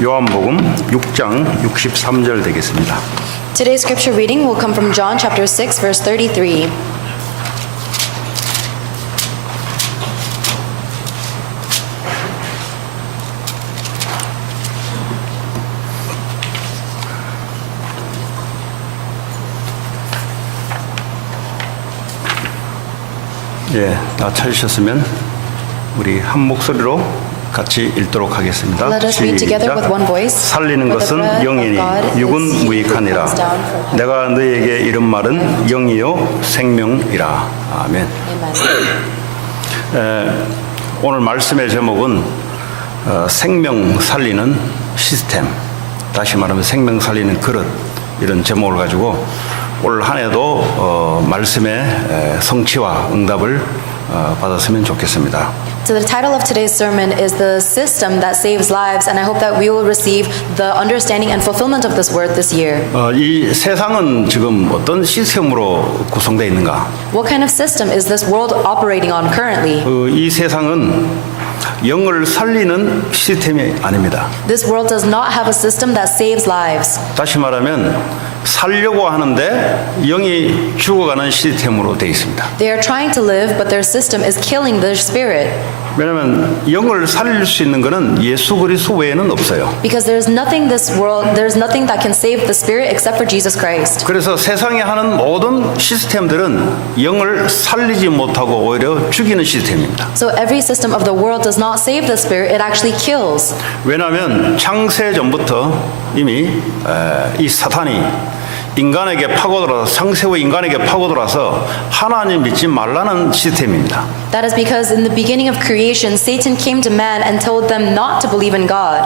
요한복음 6장 63절 되겠습니다. Today's scripture reading will come from John chapter 6 verse 33. 예, 다 찾으셨으면 우리 한 목소리로 같이 읽도록 하겠습니다. Let us read together with one voice. 살리는 For the 것은 bread of 영이니 God is 육은 he who 무익하니라. comes down from heaven. 내가 너희에게 이른 말은 영이요 생명이라. 아멘. Amen. 오늘 말씀의 제목은 생명 살리는 시스템, 다시 말하면 생명 살리는 그릇, 이런 제목을 가지고 올 한 해도 말씀의 성취와 응답을 받았으면 좋겠습니다. So the title of today's sermon is The System That Saves Lives, and I hope that we will receive the understanding and fulfillment of this word this year. 이 세상은 지금 어떤 시스템으로 구성되어 있는가? What kind of system is this world operating on currently? 이 세상은 영을 살리는 시스템이 아닙니다. This world does not have a system that saves lives. 다시 말하면 살려고 하는데 영이 죽어가는 시스템으로 되어 있습니다. They are trying to live, but their system is killing their spirit. 왜냐하면 영을 살릴 수 있는 것은 예수 그리스도 외에는 없어요. Because there's nothing that can save the spirit except for Jesus Christ. 그래서 세상에 하는 모든 시스템들은 영을 살리지 못하고 오히려 죽이는 시스템입니다. So every system of the world does not save the spirit, it actually kills. 왜냐하면 창세 전부터 이미 이 사탄이 인간에게 파고들어서 창세후 인간에게 파고들어서 하나님 믿지 말라는 시스템입니다. That is because in the beginning of creation, Satan came to man and told them not to believe in God.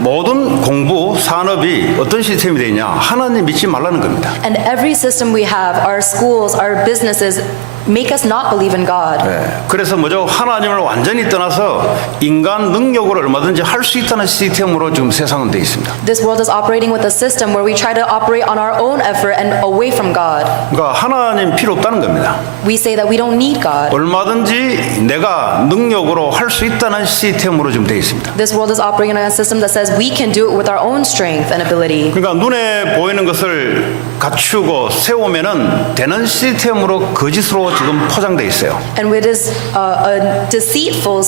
모든 공부, 산업이 어떤 시스템이 되냐? 하나님 믿지 말라는 겁니다. And every system we have, our schools, our businesses, make us not believe in God. 그래서 뭐죠? 하나님을 완전히 떠나서 인간 능력으로 얼마든지 할 수 있다는 시스템으로 지금 세상은 되어 있습니다. This world is operating with a system where we try to operate on our own effort and away from God. 그러니까 하나님 필요 없다는 겁니다. We say that we don't need God. 얼마든지 내가 능력으로 할 수 있다는 시스템으로 지금 되어 있습니다. This world is operating on a system that says we can do it with our own strength and ability. 그러니까 눈에 보이는 것을 갖추고 세우면은 되는 시스템으로 거짓으로 지금 포장되어 있어요. And it is a deceitful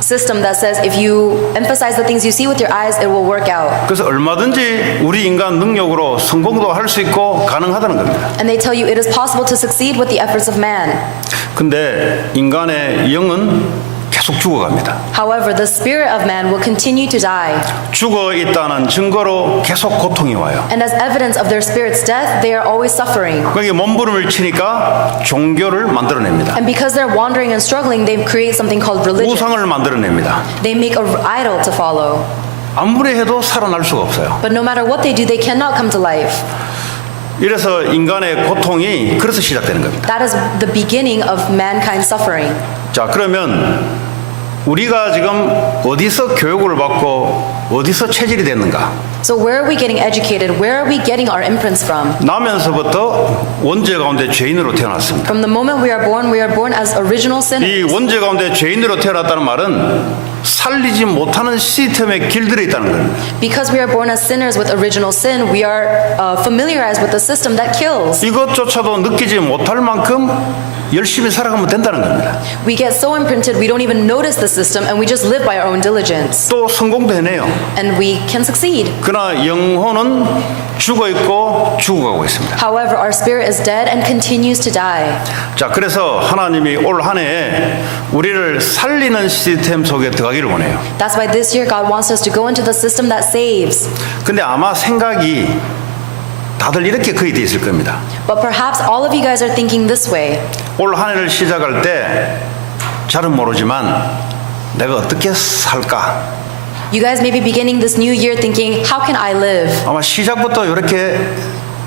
system that says if you emphasize the things you see with your eyes, it will work out. 그래서 얼마든지 우리 인간 능력으로 성공도 할 수 있고 가능하다는 겁니다. And they tell you it is possible to succeed with the efforts of man. 근데 인간의 영은 계속 죽어갑니다. However, the spirit of man will continue to die. 죽어 있다는 증거로 계속 고통이 와요. And as evidence of their spirit's death, they are always suffering. 거기에 몸부림을 치니까 종교를 만들어냅니다. And because they're wandering and struggling, they create something called religion. 우상을 만들어냅니다. They make an idol to follow. 아무리 해도 살아날 수가 없어요. But no matter what they do, they cannot come to life. 이래서 인간의 고통이 그래서 시작되는 겁니다. That is the beginning of mankind's suffering. 자, 그러면 우리가 지금 어디서 교육을 받고 어디서 체질이 됐는가? So where are we getting educated? Where are we getting our imprints from? 나면서부터 원죄 가운데 죄인으로 태어났습니다. From the moment we are born as original 이 sinners. 원죄 가운데 죄인으로 태어났다는 말은 살리지 못하는 시스템에 길들여 있다는 겁니다. Because we are born as sinners with original sin, we are familiarized with the system that kills. 이것조차도 느끼지 못할 만큼 열심히 살아가면 된다는 겁니다. We get so imprinted we don't even notice the system and we just live by our own diligence. 또 성공도 해내요. And we can succeed. 그러나 영혼은 죽어 있고 죽어가고 있습니다. However, our spirit is dead and continues to die. 자, 그래서 하나님이 올 한 해에 우리를 살리는 시스템 속에 들어가기를 원해요. That's why this year God wants us to go into the system that saves. 근데 아마 생각이 다들 이렇게 거의 돼 있을 겁니다. But perhaps all of you guys are thinking this way. 올 한 해를 시작할 때 잘은 모르지만 내가 어떻게 살까? You guys may be beginning this new year thinking, how can I live? 아마 시작부터 이렇게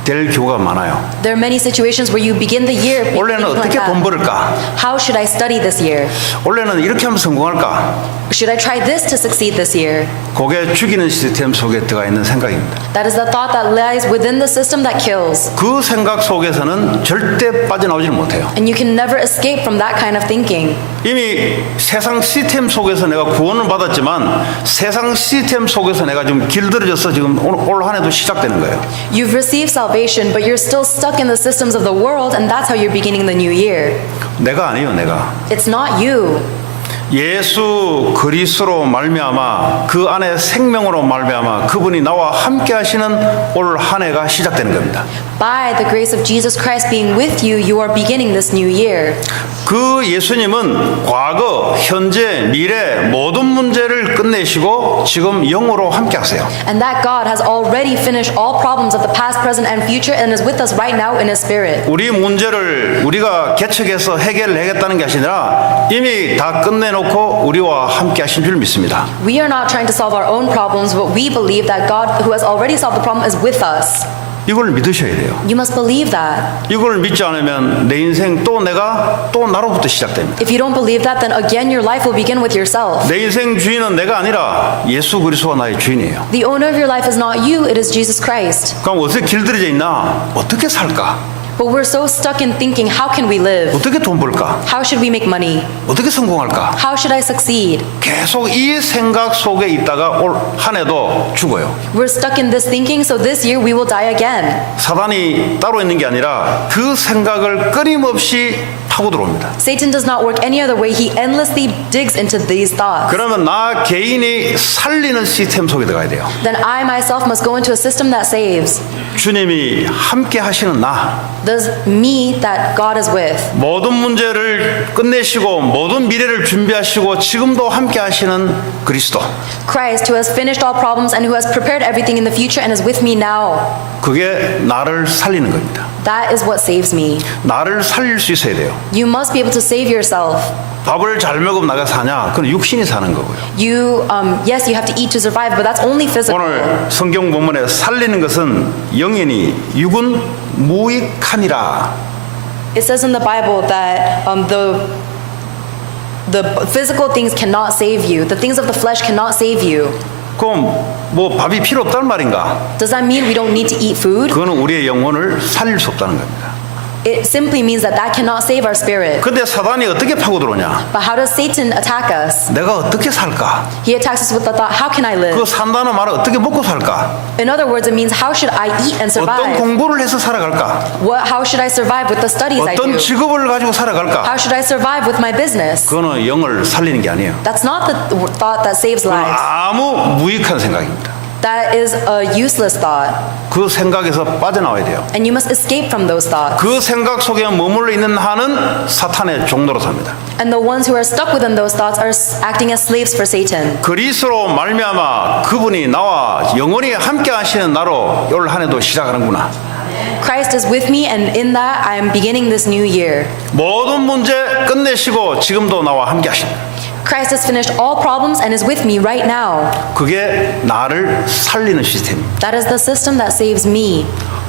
될 경우가 많아요. There are many situations where you begin the year 올해는 thinking like 어떻게 돈 that. 벌을까? How should I study this year? 올해는 이렇게 하면 성공할까? Should I try this to succeed this year? 그게 죽이는 시스템 속에 들어가 있는 생각입니다. That is the thought that lies within the system that kills. 그 생각 속에서는 절대 빠져나오지를 못해요. And you can never escape from that kind of thinking. 이미 세상 시스템 속에서 내가 구원을 받았지만 세상 시스템 속에서 내가 좀 길들여져서 지금 올 한 해도 시작되는 거예요. You've received salvation, but you're still stuck in the systems of the world, and that's how you're beginning the new year. 내가 아니에요, 내가. It's not you. 예수 그리스도로 말미암아 그 안에 생명으로 말미암아 그분이 나와 함께 하시는 올 한 해가 시작되는 겁니다. By the grace of Jesus Christ being with you, you are beginning this new year. 그 예수님은 과거, 현재, 미래 모든 문제를 끝내시고 지금 영으로 함께 하세요. And that God has already finished all problems of the past, present, and future and is with us right now in His Spirit. 우리 문제를 우리가 개척해서 해결하겠다는 게 아니라 이미 다 끝내놓고 우리와 함께 하신 줄 믿습니다. We are not trying to solve our own problems, but we believe that God, who has already solved the problem, is with us. 이걸 믿으셔야 돼요. You must believe that. 이걸 믿지 않으면 내 인생 또 내가 또 나로부터 시작됩니다. If you don't believe that, then again your life will begin with yourself. 내 인생 주인은 내가 아니라 예수 그리스도가 나의 주인이에요. The owner of your life is not you, it is Jesus Christ. 그럼 어떻게 길들여져 있나? 어떻게 살까? But we're so stuck in thinking, how can we live? 어떻게 돈 벌까? How should we make money? 어떻게 성공할까? How should I succeed? 계속 이 생각 속에 있다가 올 한 해도 죽어요. We're stuck in this thinking, so this year we will die again. 사단이 따로 있는 게 아니라 그 생각을 끊임없이 파고 들어옵니다. Satan does not work any other way. He endlessly digs into these thoughts. 그러면 나 개인이 살리는 시스템 속에 들어가야 돼요. Then I myself must go into a system that saves. 주님이 함께 하시는 나, Does me that God is with. 모든 문제를 끝내시고 모든 미래를 준비하시고 지금도 함께 하시는 그리스도. Christ, who has finished all problems and who has prepared everything in the future and is with me now. 그게 나를 살리는 겁니다. That is what saves me. 나를 살릴 수 있어야 돼요. You must be able to save yourself. 밥을 잘 먹으면 나가 사냐? 그건 육신이 사는 거고요. Yes, you have to eat to survive, but that's only physical. 오늘 성경 본문에 살리는 것은 영이니 육은 무익하니라. It says in the Bible that the physical things cannot save you. The things of the flesh cannot save you. 그럼 뭐 밥이 필요 없다는 말인가? Does that mean we don't need to eat food? 그거는 우리의 영혼을 살릴 수 없다는 겁니다. It simply means that that cannot save our spirit. 근데 사단이 어떻게 파고 들어오냐? But how does Satan attack us? 내가 어떻게 살까? He attacks us with the thought, how can I 그 live? 산다는 말은 어떻게 먹고 살까? In other words, it means how should I eat and 어떤 survive? 공부를 해서 살아갈까? How should I survive with the studies I 어떤 do? 직업을 가지고 살아갈까? How should I survive with my business? 그거는 영을 살리는 게 아니에요. That's not the thought that saves 그건 lives. 아무 무익한 생각입니다. That is a useless thought. 그 생각에서 빠져나와야 돼요. And you must escape from those thoughts. 그 생각 속에 머물러 있는 한은 사탄의 종로로 삽니다. And the ones who are stuck within those thoughts are acting as slaves for Satan. 그리스도로 말미암아 그분이 나와 영원히 함께 하시는 나로 올 한 해도 시작하는구나. Christ is with me, and in that I am beginning this new year. 모든 문제 끝내시고 지금도 나와 함께 하신다. Christ has finished all problems and is with me right now. 그게 나를 살리는 시스템입니다. That is the system that saves me.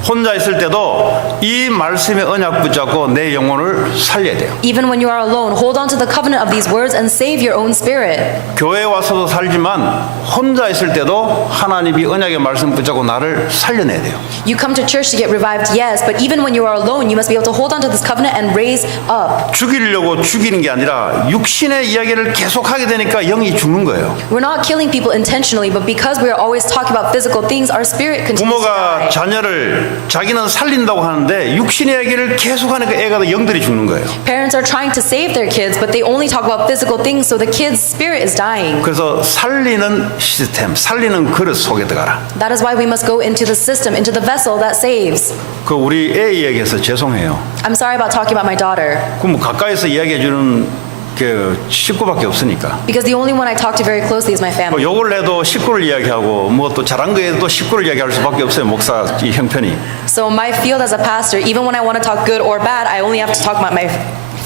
혼자 있을 때도 이 말씀의 언약 붙잡고 내 영혼을 살려야 돼요. Even when you are alone, hold on to the covenant of these words and save your own spirit. 교회에 와서도 살지만 혼자 있을 때도 하나님이 언약의 말씀 붙잡고 나를 살려내야 돼요. You come to church to get revived, yes, but even when you are alone, you must be able to hold on to this covenant and raise up. 죽이려고 죽이는 게 아니라 육신의 이야기를 계속하게 되니까 영이 죽는 거예요. We're not killing people intentionally, but because we are always talking about physical things, our spirit continues to 부모가 die. 자녀를 자기는 살린다고 하는데 육신의 이야기를 계속하니까 애가 영들이 죽는 거예요. Parents are trying to save their kids, but they only talk about physical things, so the kid's spirit is dying. 그래서 살리는 시스템, 살리는 그릇 속에 들어가라. That is why we must go into the system, into the vessel that saves. 그 우리 애 이야기해서 죄송해요. I'm sorry about talking about my daughter, 그럼 가까이서 이야기해 주는 그 식구밖에 없으니까. because the only one I talk to very closely is my 뭐 family. 욕을 해도 식구를 이야기하고 뭐 또 잘한 거에 또 식구를 이야기할 수밖에 없어요. 목사 이 형편이. So my field as a pastor, even when I want to talk good or bad, I only have to talk about my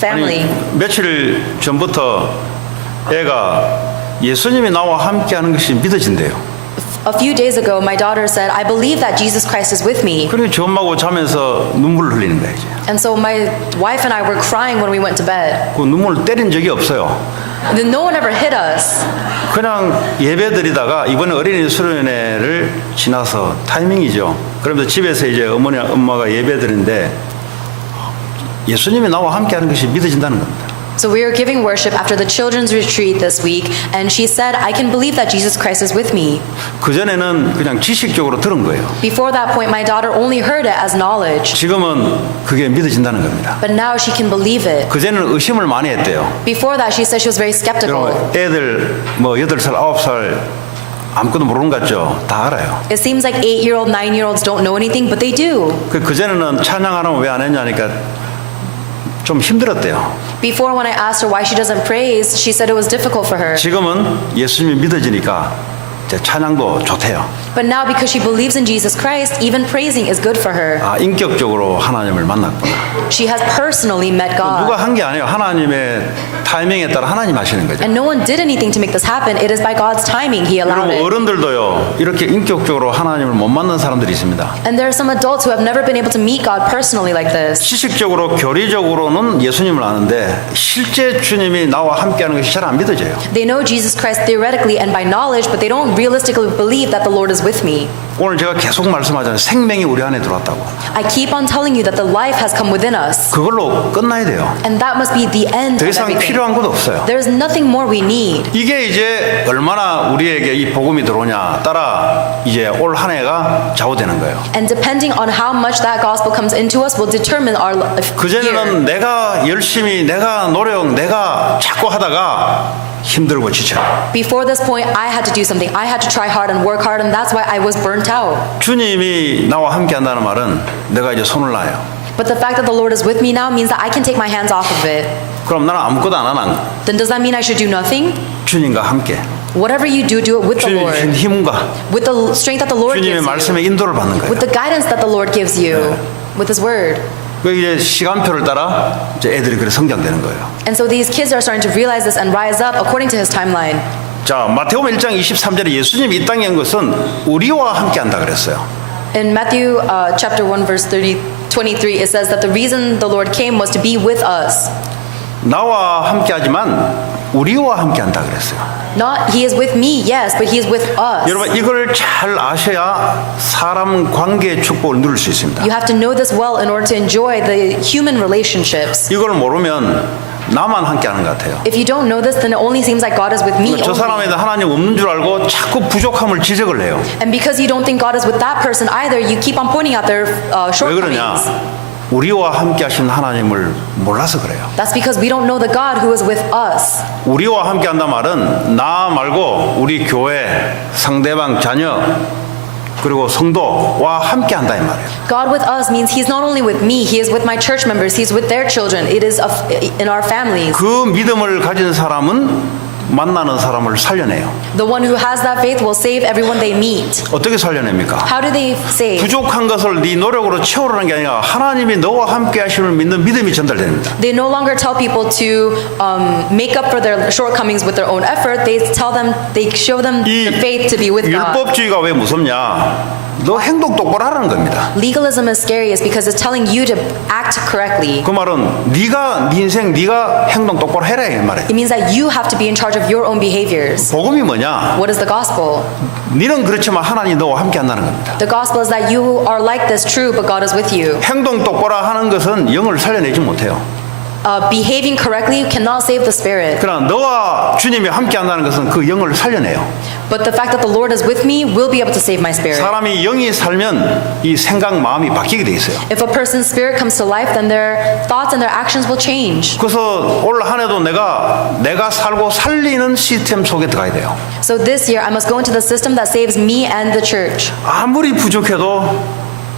family. 며칠 전부터 애가 예수님이 나와 함께하는 것이 믿어진대요. A few days ago, my daughter said, I believe that Jesus Christ is with me. 그리고 저 엄마하고 자면서 눈물을 흘리는 거예요. 이제. And so my wife and I were crying when we went to bed. 그 눈물을 때린 적이 없어요. And then no one ever hit us. 그냥 예배 드리다가 이번에 어린이 수련회를 지나서 타이밍이죠. 그러면서 집에서 이제 어머니, 엄마가 예배 드리는데 예수님이 나와 함께 하는 것이 믿어진다는 겁니다. So we were giving worship after the children's retreat this week, and she said, I can believe that Jesus Christ is with me. 그전에는 그냥 지식적으로 들은 거예요. Before that point, my daughter only heard it as knowledge, 지금은 그게 믿어진다는 겁니다. but now she can believe it. 그전에는 의심을 많이 했대요. Before that, she said she was very skeptical. 여러분, 애들 뭐 8살, 9살 아무것도 모르는 것 같죠? 다 알아요. It seems like 8-year-old, 9-year-olds don't know anything, but they do. 그전에는 찬양하라면 왜 안 했냐니까 좀 힘들었대요. Before, when I asked her why she doesn't praise, she said it was difficult for her. 지금은 예수님이 믿어지니까 이제 찬양도 좋대요. But now, because she believes in Jesus Christ, even praising is good for her. 아, 인격적으로 하나님을 만났구나. She has personally met 누가 God. 한 게 아니에요. 하나님의 타이밍에 따라 하나님 하시는 거죠. And no one did anything to make this happen. It is by God's timing He allowed 여러분 it. 어른들도요. 이렇게 인격적으로 하나님을 못 만난 사람들이 있습니다. And there are some adults who have never been able to meet God personally like this. 지식적으로 교리적으로는 예수님을 아는데 실제 주님이 나와 함께하는 것이 잘 안 믿어져요. They know Jesus Christ theoretically and by knowledge, but they don't realistically believe that the Lord is with me. 오늘 제가 계속 말씀하잖아요. 생명이 우리 안에 들어왔다고. I keep on telling you that the life has come within us. 그걸로 끝나야 돼요. And that must be the end 더 of 이상 everything. 필요한 것도 없어요. There's nothing more we need. 이게 이제 얼마나 우리에게 이 복음이 들어오냐 따라 이제 올 한 해가 좌우되는 거예요. And depending on how much that gospel comes into us will determine our year. 그전에는 내가 열심히 내가 노력 내가 자꾸 하다가 힘들고 지쳐요. Before this point, I had to do something. I had to try hard and work hard, and that's why I was burnt out. 주님이 나와 함께 한다는 말은 내가 이제 손을 놔요. But the fact that the Lord is with me now means that I can take my hands off of it. 그럼 나는 아무것도 안 하나? Then does that mean I should do nothing? 주님과 함께 Whatever you do, do it with the 주님이 Lord. 주신 힘과 With the strength that the Lord 주님의 gives you. 말씀에 인도를 받는 거예요. With the guidance that the Lord gives you. With His word. 그 이제 시간표를 따라 이제 애들이 그래 성장되는 거예요. And so these kids are starting to realize this and rise up according to His timeline. 자, 마태복음 1장 23절에 예수님이 이 땅에 온 것은 우리와 함께 한다 그랬어요. In Matthew chapter 1 verse 23, it says that the reason the Lord came was to be with us. 나와 함께 하지만 우리와 함께 한다 그랬어요. Not He is with me, yes, but He is with us. 여러분 이걸 잘 아셔야 사람 관계의 축복을 누릴 수 있습니다. You have to know this well in order to enjoy the human relationships. 이걸 모르면 나만 함께 하는 것 같아요. If you don't know this, then it only seems like God is with me 저 only. 사람에 대해 하나님 없는 줄 알고 자꾸 부족함을 지적을 해요. And because you don't think God is with that person either, you keep on pointing out their 왜 shortcomings. 그러냐? 우리와 함께 하신 하나님을 몰라서 그래요. That's because we don't know the God who is with us. 우리와 함께 한다 말은 나 말고 우리 교회, 상대방 자녀 그리고 성도와 함께 한다 이 말이에요. God with us means He's not only with me, He is with my church members, He's with their children. It is in our families. 그 믿음을 가진 사람은 만나는 사람을 살려내요. The one who has that faith will save everyone they meet. 어떻게 살려냅니까? How do they save? 부족한 것을 네 노력으로 채우라는 게 아니라 하나님이 너와 함께 하심을 믿는 믿음이 전달됩니다. They no longer tell people to make up for their shortcomings with their own effort. They show them 이 the faith to be with God. 율법주의가 왜 무섭냐? 너 행동 똑바로 하라는 겁니다. Legalism is scary is because it's telling you to act correctly. 그 말은 네가 네 인생 네가 행동 똑바로 해라 이 말이에요. It means that you have to be in charge of your own behaviors. 복음이 뭐냐? What is the gospel? 너는 그렇지만 하나님 너와 함께 한다는 겁니다. The gospel is that you are like this, true, but God is with you. 행동 똑바로 하는 것은 영을 살려내지 못해요. Behaving correctly cannot save the spirit. 그러나 너와 주님이 함께 한다는 것은 그 영을 살려내요. But the fact that the Lord is with me will be able to save my spirit. 사람이 영이 살면 이 생각 마음이 바뀌게 돼 있어요. If a person's spirit comes to life, then their thoughts and their actions will change. 그래서 올 한 해도 내가 살고 살리는 시스템 속에 들어가야 돼요. So this year, I must go into the system that saves me and the church. 아무리 부족해도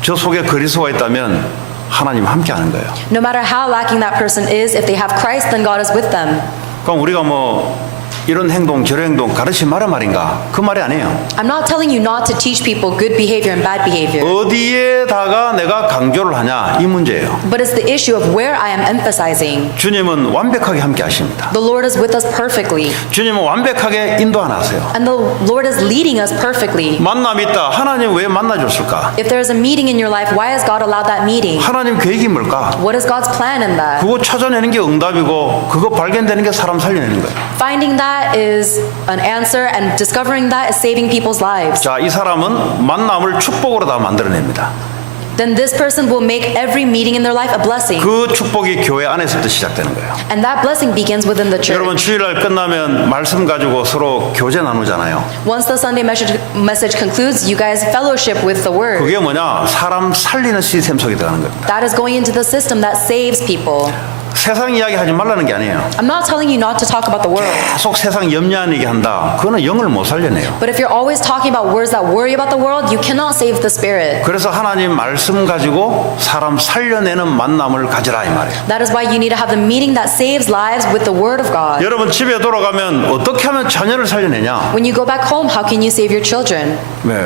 저 속에 그리스도가 있다면 하나님 함께 하는 거예요. No matter how lacking that person is, if they have Christ, then God is with them. 그럼 우리가 뭐 이런 행동 저런 행동 가르치 마라 말인가? 그 말이 아니에요. I'm not telling you not to teach people good behavior and bad behavior. 어디에다가 내가 강조를 하냐 이 문제예요. But it's the issue of where I am emphasizing. 주님은 완벽하게 함께 하십니다. The Lord is with us perfectly. 주님은 완벽하게 인도 안 하세요. And the Lord is leading us perfectly. 만남이 있다. 하나님 왜 만나줬을까? If there is a meeting in your life, why has God allowed that meeting? 하나님 계획이 뭘까? What is God's plan in that? 그거 찾아내는 게 응답이고 그거 발견되는 게 사람 살려내는 거예요. Finding that is an answer, and discovering that is saving people's lives. 자, 이 사람은 만남을 축복으로 다 만들어냅니다. Then this person will make every meeting in their life a blessing. 그 축복이 교회 안에서부터 시작되는 거예요. And that blessing begins within the 여러분 church. 주일날 끝나면 말씀 가지고 서로 교제 나누잖아요. Once the Sunday message concludes, you guys fellowship with the word. 그게 뭐냐? 사람 살리는 시스템 속에 들어가는 겁니다. That is going into the system that saves people. 세상 이야기 하지 말라는 게 아니에요. I'm not telling you not to talk about the world. 계속 세상 염려하는 얘기 한다. 그거는 영을 못 살려내요. But if you're always talking about words that worry about the world, you cannot save the spirit. 그래서 하나님 말씀 가지고 사람 살려내는 만남을 가지라 이 말이에요. That is why you need to have the meeting that saves lives with the word of God. 여러분 집에 돌아가면 어떻게 하면 자녀를 살려내냐? When you go back home, how can you save your children? 네.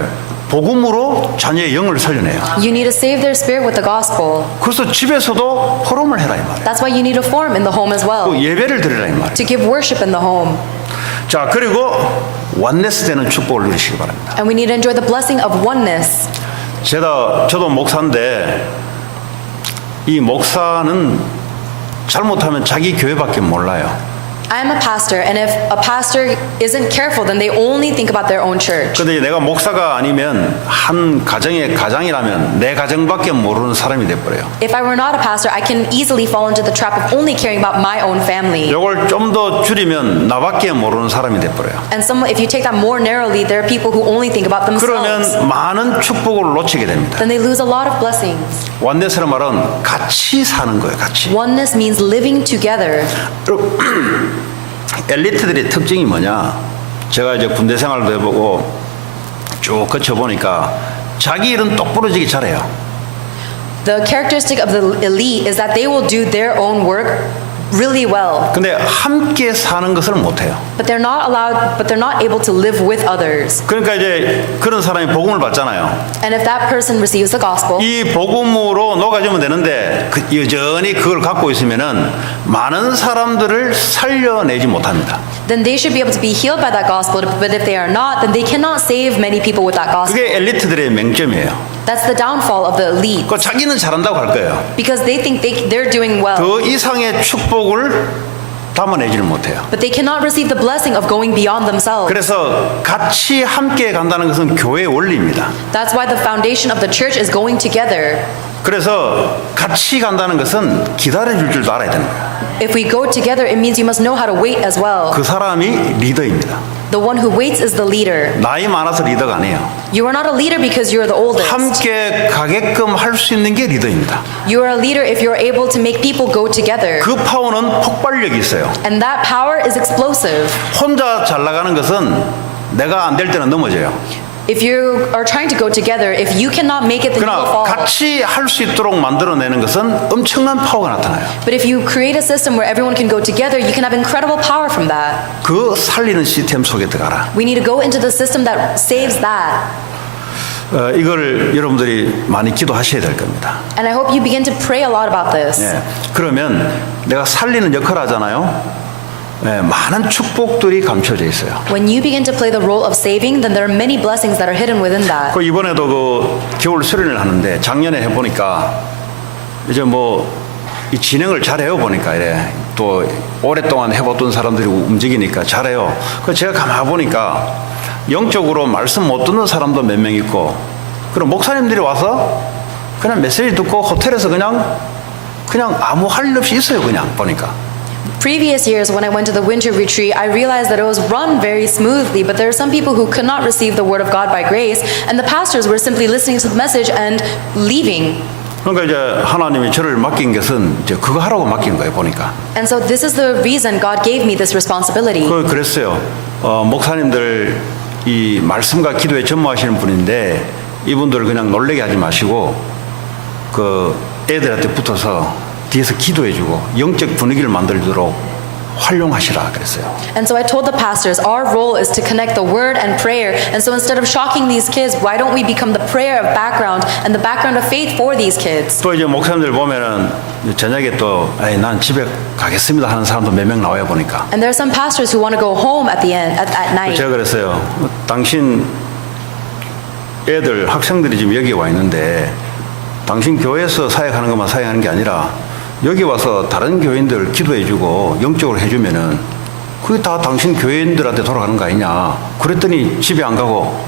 복음으로 자녀의 영을 살려내요. You need to save their spirit with the gospel. 그래서 집에서도 포럼을 해라 이 말이에요. That's why you need to form in the home as well. 또 예배를 드리라 이 말이에요. To give worship in the home. 자, 그리고 원네스 되는 축복을 누리시기 바랍니다. And we need to enjoy the blessing of oneness. 저도 목사인데 이 목사는 잘못하면 자기 교회밖에 몰라요. I am a pastor, and if a pastor isn't careful, then they only think about their own church. 근데 내가 목사가 아니면 한 가정의 가장이라면 내 가정밖에 모르는 사람이 돼버려요. If I were not a pastor, I can easily fall into the trap of only caring about my own family. 이걸 좀 더 줄이면 나밖에 모르는 사람이 돼버려요. And if you take that more narrowly, there are people who only think about themselves. 그러면 많은 축복을 놓치게 됩니다. Then they lose a lot of blessings. 원네스란 말은 같이 사는 거예요. 같이. Oneness means living together. 엘리트들의 특징이 뭐냐? 제가 이제 군대 생활도 해보고 쭉 거쳐보니까 자기 일은 똑부러지게 잘해요. The characteristic of the elite is that they will do their own work really well. 근데 함께 사는 것을 못해요. But they're not able to live with others. 그러니까 이제 그런 사람이 복음을 받잖아요. And if that person receives the gospel, 이 복음으로 녹아지면 되는데 여전히 그걸 갖고 있으면은 많은 사람들을 살려내지 못합니다. then they should be able to be healed by that gospel. But if they are not, then they cannot save many people with that gospel. 그게 엘리트들의 맹점이에요. That's the downfall of the elite. 그 자기는 잘한다고 할 거예요. Because they think they're doing well. 그 이상의 축복을 담아내지를 못해요. But they cannot receive the blessing of going beyond themselves. 그래서 같이 함께 간다는 것은 교회의 원리입니다. That's why the foundation of the church is going together. 그래서 같이 간다는 것은 기다려줄 줄도 알아야 되는 거예요. If we go together, it means you must know how to wait as well. 그 사람이 리더입니다. The one who waits is the leader. 나이 많아서 리더가 아니에요. You are not a leader because you're the oldest. 함께 가게끔 할 수 있는 게 리더입니다. You are a leader if you're able to make people go together. 그 파워는 폭발력이 있어요. And that power is explosive. 혼자 잘 나가는 것은 내가 안 될 때는 넘어져요. If you are trying to go together, if you cannot make it, then you will 그러나 fall. 같이 할 수 있도록 만들어내는 것은 엄청난 파워가 나타나요. But if you create a system where everyone can go together, you can have incredible power from that. 그 살리는 시스템 속에 들어가라. We need to go into the system that saves that. 이걸 여러분들이 많이 기도하셔야 될 겁니다. And I hope you begin to pray a lot about this. 예, 그러면 내가 살리는 역할을 하잖아요. 예, 많은 축복들이 감춰져 있어요. When you begin to play the role of saving, then there are many blessings that are hidden within that. 그 이번에도 그 겨울 수련을 하는데 작년에 해보니까 이제 뭐 이 진행을 잘해요 보니까 이래 또 오랫동안 해봤던 사람들이 움직이니까 잘해요. 그 제가 가만 보니까 영적으로 말씀 못 듣는 사람도 몇 명 있고 그럼 목사님들이 와서 그냥 메시지 듣고 호텔에서 그냥 아무 할 일 없이 있어요 그냥 보니까. Previous years, when I went to the winter retreat, I realized that it was run very smoothly, but there are some people who could not receive the word of God by grace, and the pastors were simply listening to the message and leaving. 그러니까 이제 하나님이 저를 맡긴 것은 이제 그거 하라고 맡긴 거예요 보니까. And so this is the reason God gave me this responsibility. 그랬어요. 목사님들 이 말씀과 기도에 전무하시는 분인데 이분들 그냥 놀래게 하지 마시고 그 애들한테 붙어서 뒤에서 기도해주고 영적 분위기를 만들도록 활용하시라 그랬어요. And so I told the pastors, our role is to connect the word and prayer. And so instead of shocking these kids, why don't we become the prayer of background and the background of faith for these kids? 또 이제 목사님들 보면은 저녁에 또 난 집에 가겠습니다 하는 사람도 몇 명 나와요 보니까. And there are some pastors who want to go home at the end, at night. 제가 그랬어요. 당신 애들 학생들이 지금 여기 와 있는데 당신 교회에서 사역하는 것만 사역하는 게 아니라 여기 와서 다른 교인들 기도해주고 영적으로 해주면은 그게 다 당신 교인들한테 돌아가는 거 아니냐. 그랬더니 집에 안 가고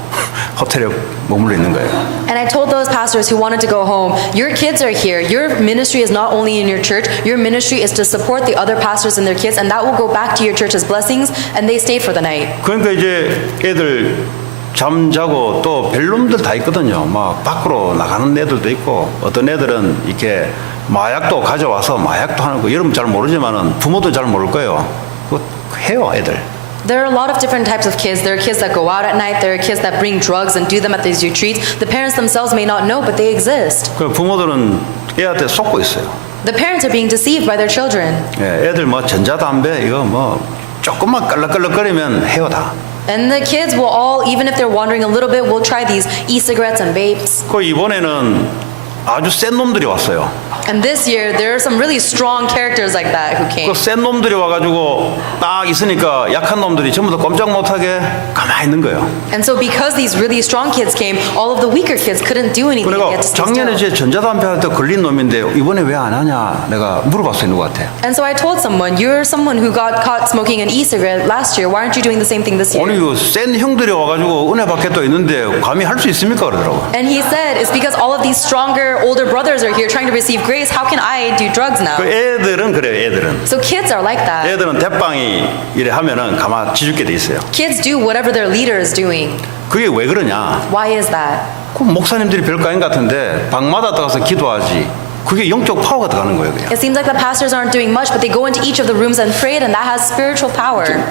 호텔에 머물러 있는 거예요. And I told those pastors who wanted to go home, your kids are here. Your ministry is not only in your church, your ministry is to support the other pastors and their kids, and that will go back to your church as blessings, and they stayed for the night. 그러니까 이제 애들 잠자고 또 별놈들 다 있거든요. 막 밖으로 나가는 애들도 있고 어떤 애들은 이렇게 마약도 가져와서 마약도 하는 거 여러분 잘 모르지만은 부모도 잘 모를 거예요. 그거 해요 애들. There are a lot of different types of kids. There are kids that go out at night. There are kids that bring drugs and do them at these retreats. The parents themselves may not know, but they exist. 그 부모들은 애한테 속고 있어요. The parents are being deceived by their children. 예, 애들 뭐 전자담배 이거 뭐 조금만 깔락깔락거리면 해요 다. And the kids will all, even if they're wandering a little bit, will try these e-cigarettes and vapes. 그 이번에는 아주 센 놈들이 왔어요. And this year, there are some really strong characters like that who came. 그 센 놈들이 와가지고 딱 있으니까 약한 놈들이 전부 다 꼼짝 못하게 가만히 있는 거예요. And so because these really strong kids came, all of the weaker kids couldn't do anything 그리고 yet to stay 작년에 still. 제 전자담배한테 걸린 놈인데 이번에 왜 안 하냐 내가 물어봤어요 누구한테. And so I told someone, you're someone who got caught smoking an e-cigarette last year. Why aren't you doing the same thing this year? 아니 그센 형들이 와가지고 은혜 받게 또 있는데 감히 할 수 있습니까 그러더라고. And he said, it's because all of these stronger, older brothers are here trying to receive grace. How can I do drugs now? 그 애들은 그래요 애들은. So kids are like that. 애들은 대빵이 이래 하면은 가만 지죽게 돼 있어요. Kids do whatever their leader is doing. 그게 왜 그러냐? Why is that? 그 목사님들이 별거 아닌 것 같은데 방마다 들어가서 기도하지. 그게 영적 파워가 들어가는 거예요 그냥. It seems like the pastors aren't doing much, but they go into each of the rooms and pray, and that has spiritual power.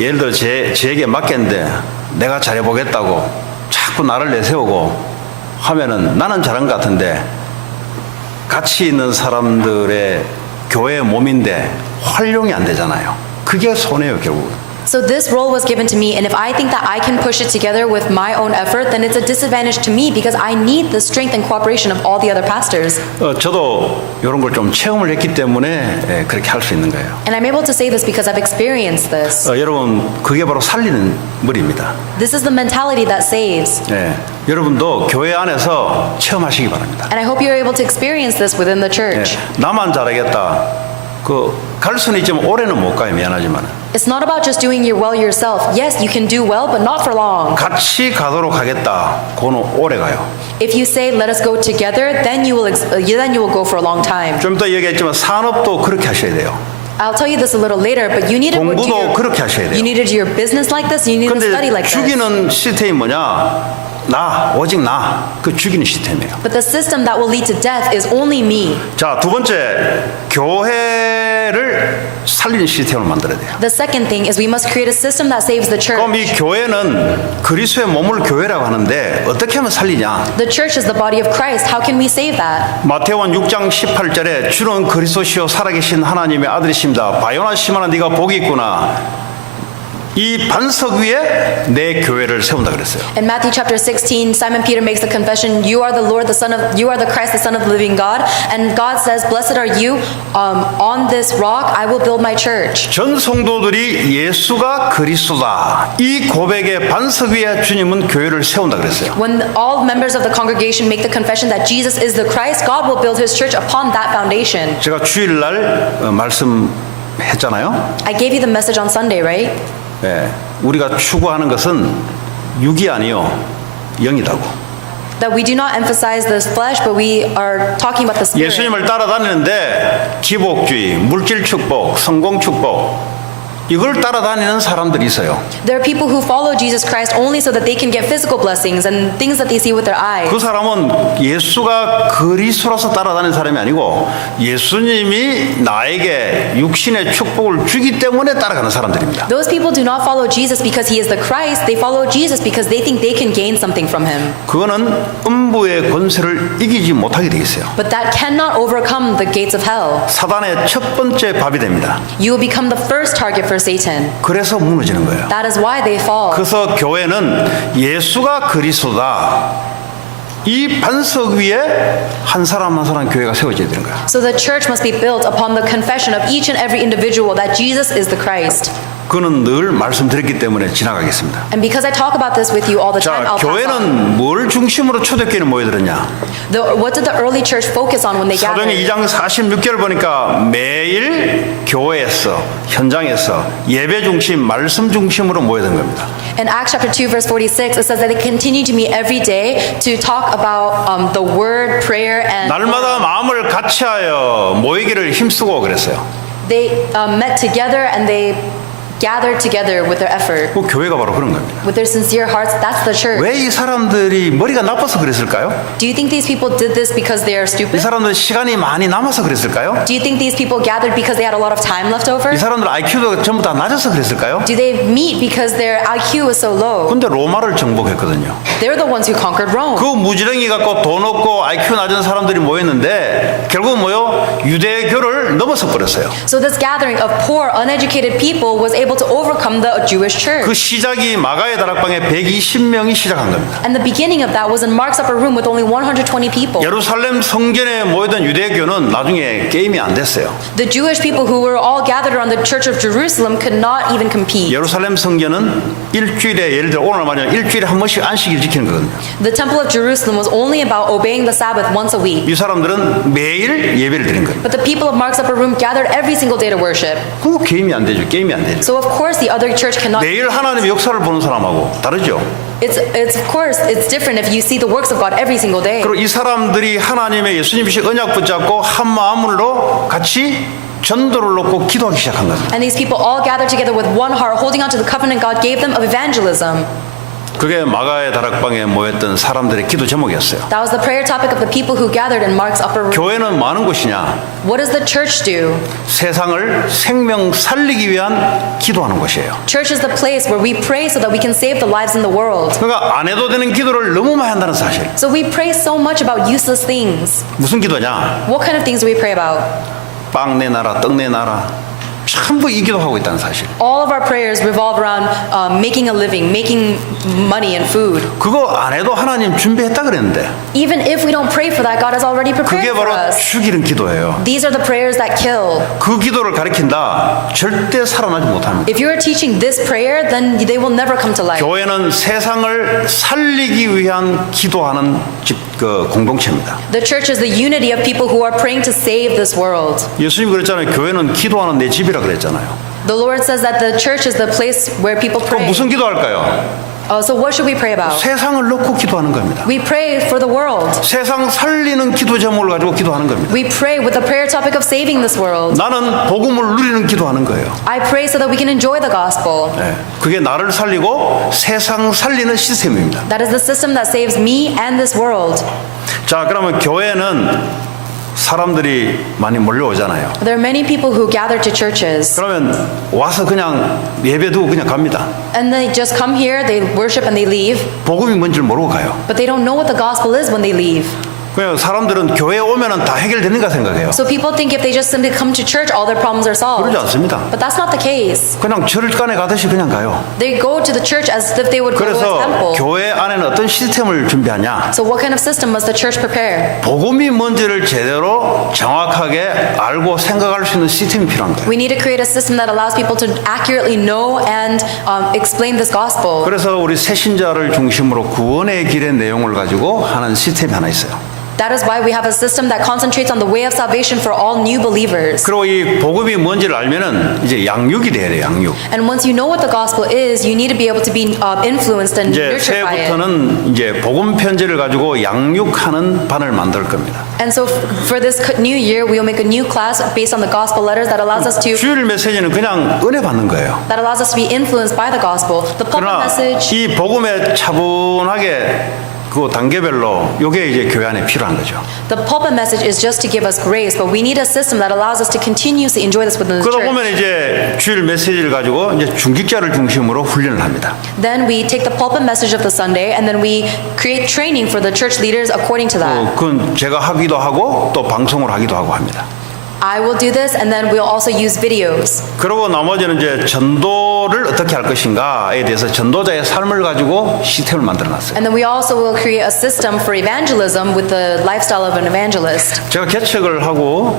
예를 들어 제에게 맡겼는데 내가 잘해보겠다고 자꾸 나를 내세우고 하면은 나는 잘한 것 같은데 같이 있는 사람들의 교회 몸인데 활용이 안 되잖아요. 그게 손해요 결국은. So this role was given to me, and if I think that I can push it together with my own effort, then it's a disadvantage to me because I need the strength and cooperation of all the other pastors. 저도 이런 걸 좀 체험을 했기 때문에 그렇게 할 수 있는 거예요. And I'm able to say this because I've experienced this. 여러분 그게 바로 살리는 물입니다. This is the mentality that saves. 여러분도 교회 안에서 체험하시기 바랍니다. And I hope you're able to experience this within the church. 나만 잘하겠다. 갈 수는 있지만 오래는 못 가요. 미안하지만. It's not about just doing well yourself. Yes, you can do well, but not for long. 같이 가도록 하겠다. 그거는 오래 가요. If you say, let us go together, then you will go for a long time. 좀 이따 얘기했지만 산업도 그렇게 하셔야 돼요. I'll tell you this a little later, but you need to do 공부도 그렇게 하셔야 돼요. you need to do your business like this. You need to study 근데 like this. 죽이는 시스템이 뭐냐? 오직 나. 그 죽이는 시스템이에요. But the system that will lead to death is only me. 자, 두 번째, 교회를 살리는 시스템을 만들어야 돼요. The second thing is we must create a system that saves the church. 그럼 이 교회는 그리스도의 몸을 교회라고 하는데 어떻게 하면 살리냐? The church is the body of Christ. How can we save that? 마태복음 6장 18절에 주는 그리스도시요 살아계신 하나님의 아들이십니다. 바요나 시몬아 네가 복이 있구나. 이 반석 위에 내 교회를 세운다 그랬어요. In Matthew chapter 16, Simon Peter makes the confession, you are the Christ, the Son of the living God. And God says, blessed are you, on this rock I will build my church. 전 성도들이 예수가 그리스도다. 이 고백의 반석 위에 주님은 교회를 세운다 그랬어요. When all members of the congregation make the confession that Jesus is the Christ, God will build his church upon that foundation. 제가 주일날 말씀했잖아요. I gave you the message on Sunday, right? 우리가 추구하는 것은 육이 아니요 영이다고. That we do not emphasize the flesh, but we are talking about the spirit. 예수님을 따라다니는데 기복주의, 물질 축복, 성공 축복 이걸 따라다니는 사람들이 있어요. There are people who follow Jesus Christ only so that they can get physical blessings and things that they see with their eyes. 그 사람은 예수가 그리스도라서 따라다니는 사람이 아니고 예수님이 나에게 육신의 축복을 주기 때문에 따라가는 사람들입니다. Those people do not follow Jesus because he is the Christ. They follow Jesus because they think they can gain something from him. 그거는 음부의 권세를 이기지 못하게 되겠어요. But that cannot overcome the gates of hell. 사단의 첫 번째 밥이 됩니다. You will become the first target for Satan. 그래서 무너지는 거예요. That is why they fall. 그래서 교회는 예수가 그리스도다. 이 반석 위에 한 사람 한 사람 교회가 세워져야 되는 거야. So the church must be built upon the confession of each and every individual that Jesus is the Christ. 그는 늘 말씀드렸기 때문에 지나가겠습니다. And because I talk about this with you all the time, 자, I'll pass on. 교회는 뭘 중심으로 초대교회는 모여들었냐? What did the early church focus on when they 사도행전 gathered? 2장 46절 보니까 매일 교회에서 현장에서 예배 중심, 말씀 중심으로 모여든 겁니다. In Acts chapter 2 verse 46, it says that they continue to meet every day to talk about the word, prayer, and 날마다 마음을 같이하여 모이기를 힘쓰고 그랬어요. they met together and they gathered together with their effort, 그 교회가 바로 그런 겁니다. with their sincere hearts. That's the church. 왜 이 사람들이 머리가 나빠서 그랬을까요? Do you think these people did this because they are 이 stupid? 사람들 시간이 많이 남아서 그랬을까요? Do you think these people gathered because they had a lot of time left over? 이 사람들 IQ도 전부 다 낮아서 그랬을까요? Do they meet because their IQ was so low? 근데 로마를 정복했거든요. They're the ones who conquered Rome. 그 무지랭이 갖고 돈 없고 IQ 낮은 사람들이 모였는데 결국 뭐요? 유대교를 넘어서 버렸어요. So this gathering of poor, uneducated people was able to overcome the Jewish church. 그 시작이 마가의 다락방에 120명이 시작한 겁니다. And the beginning of that was in Mark's upper room with only 120 people. 예루살렘 성전에 모이던 유대교는 나중에 게임이 안 됐어요. The Jewish people who were all gathered around the church of Jerusalem could not even compete. 예루살렘 성전은 일주일에 예를 들어 오늘 말하면 일주일에 한 번씩 안식일 지키는 거거든요. The temple of Jerusalem was only about obeying the Sabbath once a week. 이 사람들은 매일 예배를 드린 거예요. But the people of Mark's upper room gathered every single day to worship. 그거 게임이 안 되죠. 게임이 안 되죠. So of course the other church cannot. 매일 하나님의 역사를 보는 사람하고 다르죠. It's of course it's different if you see the works of God every single day. 그리고 이 사람들이 하나님의 예수님이신 언약 붙잡고 한 마음으로 같이 전도를 놓고 기도하기 시작한 겁니다. And these people all gathered together with one heart, holding on to the covenant God gave them of evangelism. 그게 마가의 다락방에 모였던 사람들의 기도 제목이었어요. That was the prayer topic of the people who gathered in Mark's upper room. 교회는 뭐 하는 곳이냐? What does the church do? 세상을 생명 살리기 위한 기도하는 곳이에요. Church is the place where we pray so that we can save the lives in the world. 그러니까 안 해도 되는 기도를 너무 많이 한다는 사실. So we pray so much about useless things. 무슨 기도냐? What kind of things do we pray about? 빵 내놔라, 떡 내놔라. 전부 이 기도하고 있다는 사실. All of our prayers revolve around making a living, making money and food. 그거 안 해도 하나님 준비했다 그랬는데 Even if we don't pray for that, God has already prepared 그게 for 바로 us. 죽이는 기도예요. These are the prayers that kill. 그 기도를 가르친다 절대 살아나지 못합니다. If you are teaching this prayer, then they will never come to life. 교회는 세상을 살리기 위한 기도하는 공동체입니다. The church is the unity of people who are praying to save this world. 예수님 그랬잖아요. 교회는 기도하는 내 집이라 그랬잖아요. The Lord says that the church is the place where people 그럼 pray. 무슨 기도할까요? So what should we pray about? 세상을 놓고 기도하는 겁니다. We pray for the world. 세상 살리는 기도 제목을 가지고 기도하는 겁니다. We pray with the prayer topic of saving this world. 나는 복음을 누리는 기도하는 거예요. I pray so that we can enjoy the gospel. 네. 그게 나를 살리고 세상 살리는 시스템입니다. That is the system that saves me and this world. 자, 그러면 교회는 사람들이 많이 몰려오잖아요. There are many people who gather to churches. 그러면 와서 그냥 예배 두고 그냥 갑니다. And they just come here, they worship and they leave. 복음이 뭔지를 모르고 가요. But they don't know what the gospel is when they leave. 그냥 사람들은 교회에 오면은 다 해결되는가 생각해요. So people think if they just simply come to church, all their problems are solved. 그러지 않습니다. But that's not the case. 그냥 절간에 가듯이 그냥 가요. They go to the church as if they would go to a 그래서 temple. 교회 안에는 어떤 시스템을 준비하냐? So what kind of system must the church prepare? 복음이 뭔지를 제대로 정확하게 알고 생각할 수 있는 시스템이 필요한 거예요. We need to create a system that allows people to accurately know and explain this gospel. 그래서 우리 새신자를 중심으로 구원의 길의 내용을 가지고 하는 시스템이 하나 있어요. That is why we have a system that concentrates on the way of salvation for all new believers. 그리고 이 복음이 뭔지를 알면은 이제 양육이 돼야 돼요, 양육. And once you know what the gospel is, you need to be able to be influenced and 이제 nurtured by it. 새해부터는 이제 복음 편지를 가지고 양육하는 반을 만들 겁니다. And so for this new year, we will make a new class based on the gospel letters that allows us to 주일 메시지는 그냥 은혜 받는 거예요. that allows us to be influenced by the gospel. The pulpit 그러나 message, 이 복음에 차분하게 그 단계별로 이게 이제 교회 안에 필요한 거죠. the pulpit message is just to give us grace, but we need a system that allows us to continuously enjoy this within the 그러다 church. 보면 이제 주일 메시지를 가지고 이제 중직자를 중심으로 훈련을 합니다. Then we take the pulpit message of the Sunday and then we create training for the church leaders according to that. 그건 제가 하기도 하고 또 방송을 하기도 하고 합니다. I will do this and then we'll also use videos. 그리고 나머지는 이제 전도를 어떻게 할 것인가에 대해서 전도자의 삶을 가지고 시스템을 만들어놨어요. And then we also will create a system for evangelism with the lifestyle of an evangelist. 제가 개척을 하고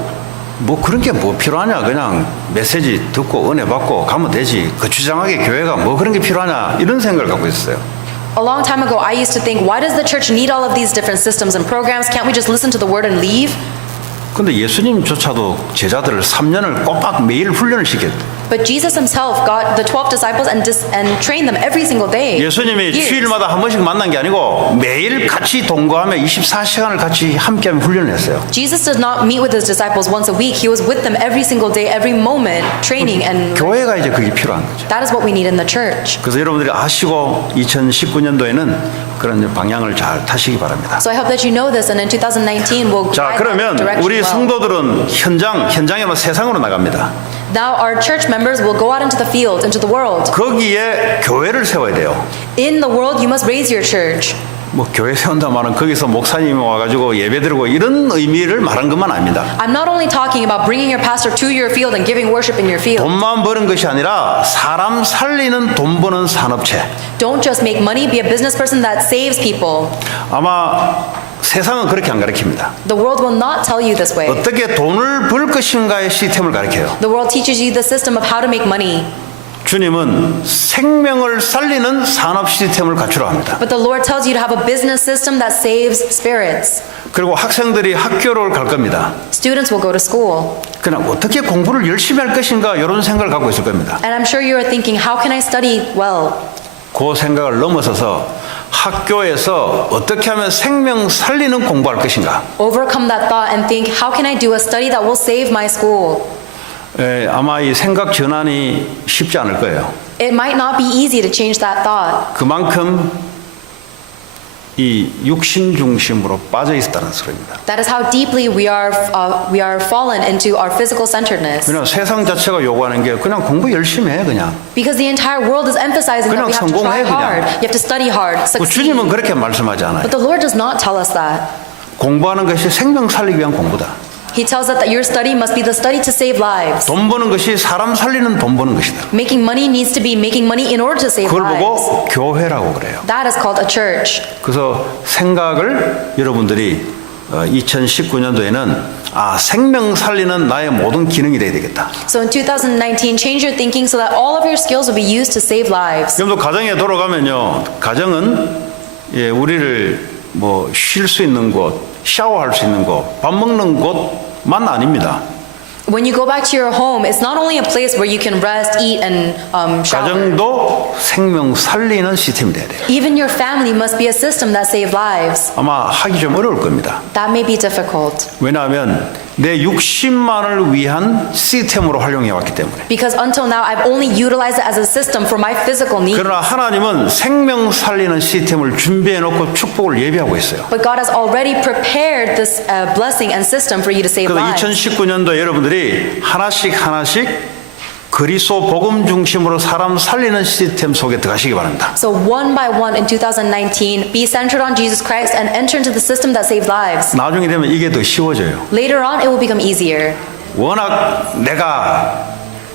뭐 그런 게 뭐 필요하냐, 그냥 메시지 듣고 은혜 받고 가면 되지, 거추장하게 교회가 뭐 그런 게 필요하냐, 이런 생각을 갖고 있어요. A long time ago, I used to think, why does the church need all of these different systems and programs? Can't we just listen to the word and leave? 근데 예수님조차도 제자들을 3년을 꼬박 매일 훈련을 시켰대요. But Jesus himself got the 12 disciples and trained them every single day. 예수님이 Years. 주일마다 한 번씩 만난 게 아니고 매일 같이 동거하며 24시간을 같이 함께하며 훈련을 했어요. Jesus did not meet with his disciples once a week. He was with them every single day, every moment, training and 교회가 이제 그게 필요한 거죠. that is what we need in the church. 그래서 여러분들이 아시고 2019년도에는 그런 방향을 잘 타시기 바랍니다. So I hope that you know this and in 2019 we'll 자, guide that 그러면 direction 우리 well. 성도들은 현장에 뭐 세상으로 나갑니다. Now our church members will go out into the field, into the world. 거기에 교회를 세워야 돼요. In the world, you must raise your church. 뭐 교회 세운다 말은 거기서 목사님이 와가지고 예배드리고 이런 의미를 말한 것만 아닙니다. I'm not only talking about bringing your pastor to your field and giving worship in your field. 돈만 버는 것이 아니라 사람 살리는 돈 버는 산업체. Don't just make money, be a business person that saves people. 아마 세상은 그렇게 안 가르칩니다. The world will not tell you this way. 어떻게 돈을 벌 것인가의 시스템을 가르쳐요. The world teaches you the system of how to make money. 주님은 생명을 살리는 산업 시스템을 갖추라 합니다. But the Lord tells you to have a business system that saves spirits. 그리고 학생들이 학교를 갈 겁니다. Students will go to school. 그냥 어떻게 공부를 열심히 할 것인가 이런 생각을 갖고 있을 겁니다. And I'm sure you are thinking, how can I study well? 그 생각을 넘어서서 학교에서 어떻게 하면 생명 살리는 공부할 것인가. Overcome that thought and think, how can I do a study that will save my school? 아마 이 생각 전환이 쉽지 않을 거예요. It might not be easy to change that thought. 그만큼 이 육신 중심으로 빠져 있다는 소리입니다. That is how deeply we are fallen into our physical centeredness. 그냥 세상 자체가 요구하는 게 그냥 공부 열심히 해 그냥. Because the entire world is emphasizing that 그냥 we have to try 성공해, 그냥. hard. You have to study hard, 그 succeed. 주님은 그렇게 말씀하지 않아요. But the Lord does not tell us that. 공부하는 것이 생명 살리기 위한 공부다. He tells us that your study must be the study to save lives. 돈 버는 것이 사람 살리는 돈 버는 것이다. Making money needs to be making money in order to save 그걸 lives. 보고 교회라고 그래요. That is called a church. 그래서 생각을 여러분들이 2019년도에는 생명 살리는 나의 모든 기능이 돼야 되겠다. So in 2019, change your thinking so that all of your skills will be used to save lives. 여러분도 가정에 돌아가면요, 가정은 우리를 뭐 쉴 수 있는 곳, 샤워할 수 있는 곳, 밥 먹는 곳만 아닙니다. When you go back to your home, it's not only a place where you can rest, eat, and shower. 가정도 생명 살리는 시스템이 돼야 돼요. Even your family must be a system that saves lives. 아마 하기 좀 어려울 겁니다. That may be difficult. 왜냐하면 내 육신만을 위한 시스템으로 활용해 왔기 때문에. Because until now, I've only utilized it as a system for my physical needs. 그러나 하나님은 생명 살리는 시스템을 준비해 놓고 축복을 예비하고 있어요. But God has already prepared this blessing and system for you to save 그래서 lives. 2019년도에 여러분들이 하나씩 그리스도 복음 중심으로 사람 살리는 시스템 속에 들어가시기 바랍니다. So one by one in 2019, be centered on Jesus Christ and enter into the system that saves lives. 나중에 되면 이게 더 쉬워져요. Later on, it will become easier. 워낙 내가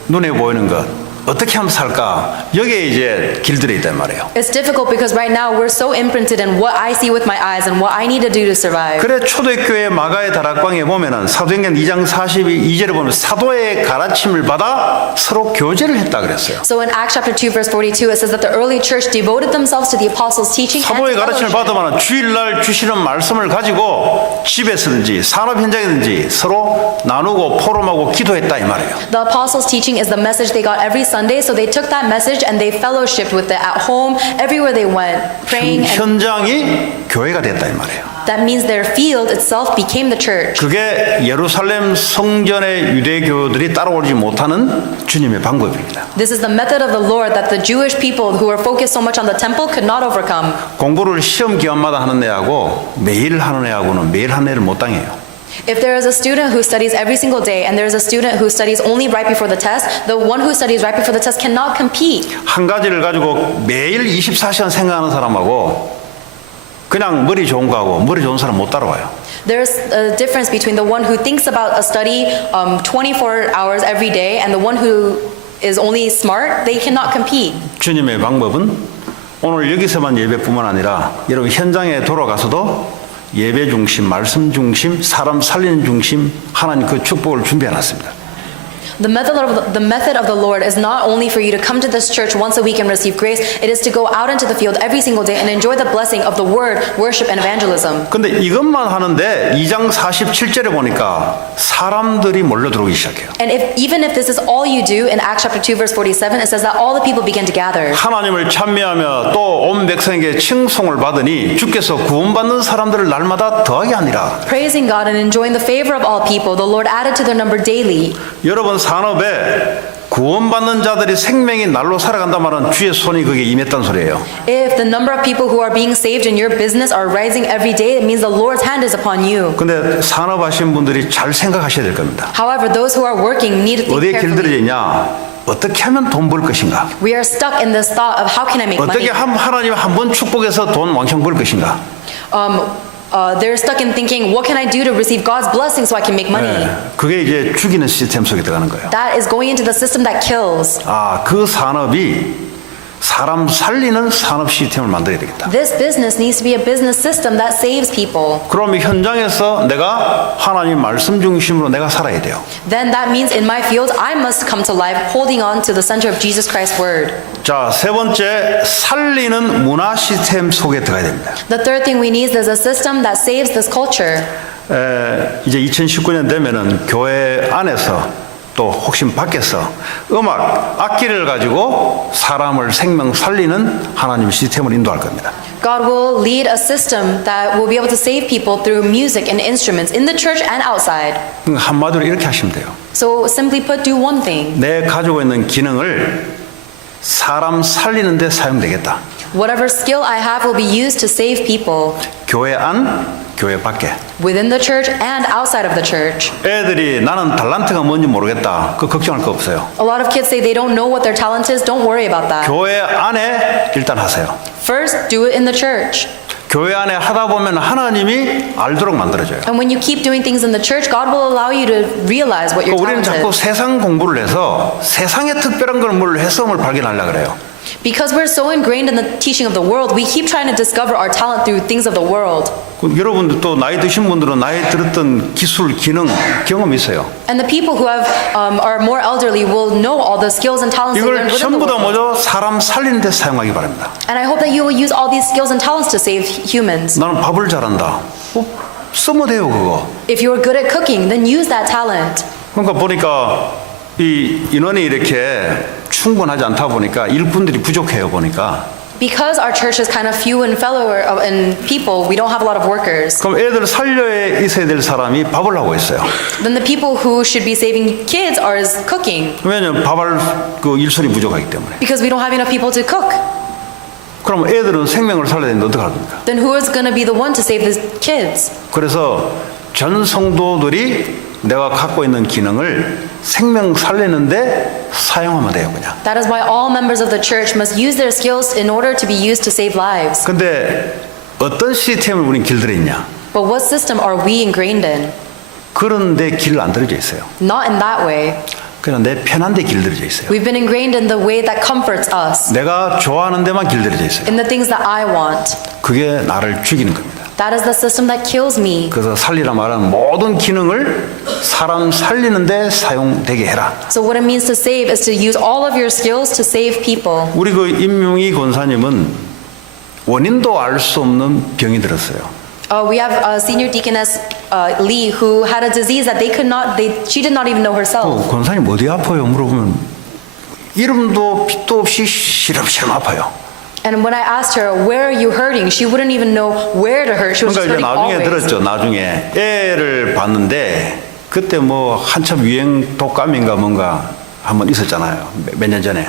눈에 보이는 것, 어떻게 하면 살까? 여기에 이제 길들여 있단 말이에요. It's difficult because right now we're so imprinted in what I see with my eyes and what I need to do to survive. 그래 초대교회 마가의 다락방에 보면은 사도행전 2장 42절에 보면 사도의 가르침을 받아 서로 교제를 했다 그랬어요. So in Acts chapter 2 verse 42 it says that the early church devoted themselves to the apostles' teaching and 사도의 to 가르침을 fellowship. 받으면 주일날 주시는 말씀을 가지고 집에서든지 산업 현장이든지 서로 나누고 포럼하고 기도했다 이 말이에요. The apostles' teaching is the message they got every Sunday, so they took that message and they fellowshipped with it at home, everywhere they went, praying. And 현장이 교회가 됐다 이 말이에요. that means their field itself became the church. 그게 예루살렘 성전의 유대교들이 따라오지 못하는 주님의 방법입니다. This is the method of the Lord that the Jewish people who were focused so much on the temple could not overcome. 공부를 시험 기간마다 하는 애하고 매일 하는 애하고는 매일 하는 애를 못 당해요. If there is a student who studies every single day and there is a student who studies only right before the test, the one who studies right before the test cannot compete. 한 가지를 가지고 매일 24시간 생각하는 사람하고 그냥 머리 좋은 거하고 머리 좋은 사람 못 따라와요. There's a difference between the one who thinks about a study 24 hours every day and the one who is only smart. They cannot compete. 주님의 방법은 오늘 여기서만 예배뿐만 아니라 여러분 현장에 돌아가서도 예배 중심, 말씀 중심, 사람 살리는 중심 하나님 그 축복을 준비해 놨습니다. The method of the Lord is not only for you to come to this church once a week and receive grace, it is to go out into the field every single day and enjoy the blessing of the word, worship, and evangelism. 근데 이것만 하는데 2장 47절에 보니까 사람들이 몰려들어오기 시작해요. And even if this is all you do, in Acts chapter 2 verse 47, it says that all the people begin to gather. 하나님을 찬미하며 또 온 백성에게 칭송을 받으니 주께서 구원받는 사람들을 날마다 더하게 하니라. Praising God and enjoying the favor of all people, the Lord added to their number daily. 여러분 산업에 구원받는 자들이 생명이 날로 살아간다 말은 주의 손이 거기에 임했다는 소리예요. If the number of people who are being saved in your business are rising every day, it means the Lord's hand is upon you. 근데 산업하신 분들이 잘 생각하셔야 될 겁니다. However, those who are working need to think 어디에 길들여져 carefully. 있냐? 어떻게 하면 돈 벌 것인가? We are stuck in this thought of how can I make 어떻게 money? 하면 하나님 한 번 축복해서 돈 왕창 벌 것인가? They're stuck in thinking, what can I do to receive God's blessing so I can make money? 그게 이제 죽이는 시스템 속에 들어가는 거예요. That is going into the system that kills. 아, 그 산업이 사람 살리는 산업 시스템을 만들어야 되겠다. This business needs to be a business system that saves people. 그럼 현장에서 내가 하나님 말씀 중심으로 내가 살아야 돼요. Then that means in my field, I must come to life holding on to the center of Jesus Christ's word. 자, 세 번째, 살리는 문화 시스템 속에 들어가야 됩니다. The third thing we need is a system that saves this culture. 이제 2019년 되면은 교회 안에서 또 혹시 밖에서 음악, 악기를 가지고 사람을 생명 살리는 하나님 시스템을 인도할 겁니다. God will lead a system that will be able to save people through music and instruments in the church and outside. 한마디로 이렇게 하시면 돼요. So simply put, do one thing. 내 가지고 있는 기능을 사람 살리는 데 사용되겠다. Whatever skill I have will be used to save people 교회 안, 교회 밖에. within the church and outside of the church. 애들이 나는 달란트가 뭔지 모르겠다. 그 걱정할 거 없어요. A lot of kids say they don't know what their talent is. Don't worry about that. 교회 안에 일단 하세요. First, do it in the church. 교회 안에 하다 보면 하나님이 알도록 만들어줘요. And when you keep doing things in the church, God will allow you to realize what your 우리는 talent 자꾸 is. 세상 공부를 해서 세상에 특별한 걸 뭘 해성을 발견하려고 그래요. Because we're so ingrained in the teaching of the world, we keep trying to discover our talent through things of the world. 여러분들 또 나이 드신 분들은 나이 들었던 기술, 기능, 경험이 있어요. And the people who are more elderly will know all the skills and talents they 이걸 learned within the 전부 다 world. 모두 사람 살리는 데 사용하기 바랍니다. And I hope that you will use all these skills and talents to save humans. 나는 밥을 잘한다. 쓰면 돼요 그거. If you are good at cooking, then use that talent. 그러니까 보니까 이 인원이 이렇게 충분하지 않다 보니까 일꾼들이 부족해요 보니까. Because our church is kind of few in people, we don't have a lot of workers. 그럼 애들 살려야 있어야 될 사람이 밥을 하고 있어요. Then the people who should be saving kids are cooking. 왜냐면 밥할 그 일손이 부족하기 때문에. Because we don't have enough people to cook. 그럼 애들은 생명을 살려야 되는데 어떡할 겁니까? Then who is going to be the one to save the kids? 그래서 전 성도들이 내가 갖고 있는 기능을 생명 살리는데 사용하면 돼요 그냥. That is why all members of the church must use their skills in order to be used to save lives. 근데 어떤 시스템을 우린 길들여 있냐? But what system are we ingrained in? 그런데 길 안 들어져 있어요. Not in that way. 그냥 내 편한 데 길들여져 있어요. We've been ingrained in the way that comforts us, 내가 좋아하는 데만 길들여져 있어요. in the things that I want. 그게 나를 죽이는 겁니다. That is the system that kills me. 그래서 살리라 말하는 모든 기능을 사람 살리는 데 사용되게 해라. So what it means to save is to use all of your skills to save people. 우리 그 임용희 권사님은 원인도 알 수 없는 병이 들었어요. We have a senior deaconess Lee who had a disease that she did not even know herself. 권사님 어디 아파요? 물어보면 이름도 빛도 없이 시름시름 아파요. And when I asked her, where are you hurting? She wouldn't even know where to hurt. She was just 그러니까 이제 hurting 나중에 always. 들었죠. 나중에 애를 봤는데 그때 뭐 한참 유행 독감인가 뭔가 한번 있었잖아요. 몇 년 전에.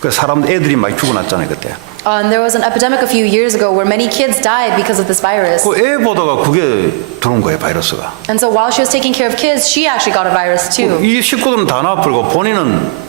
그 사람 애들이 많이 죽어났잖아요 그때. And there was an epidemic a few years ago where many kids died because of this virus. 그 애 보다가 그게 들어온 거예요 바이러스가. And so while she was taking care of kids, she actually got a virus too. 이 식구들은 다 나아버리고 본인은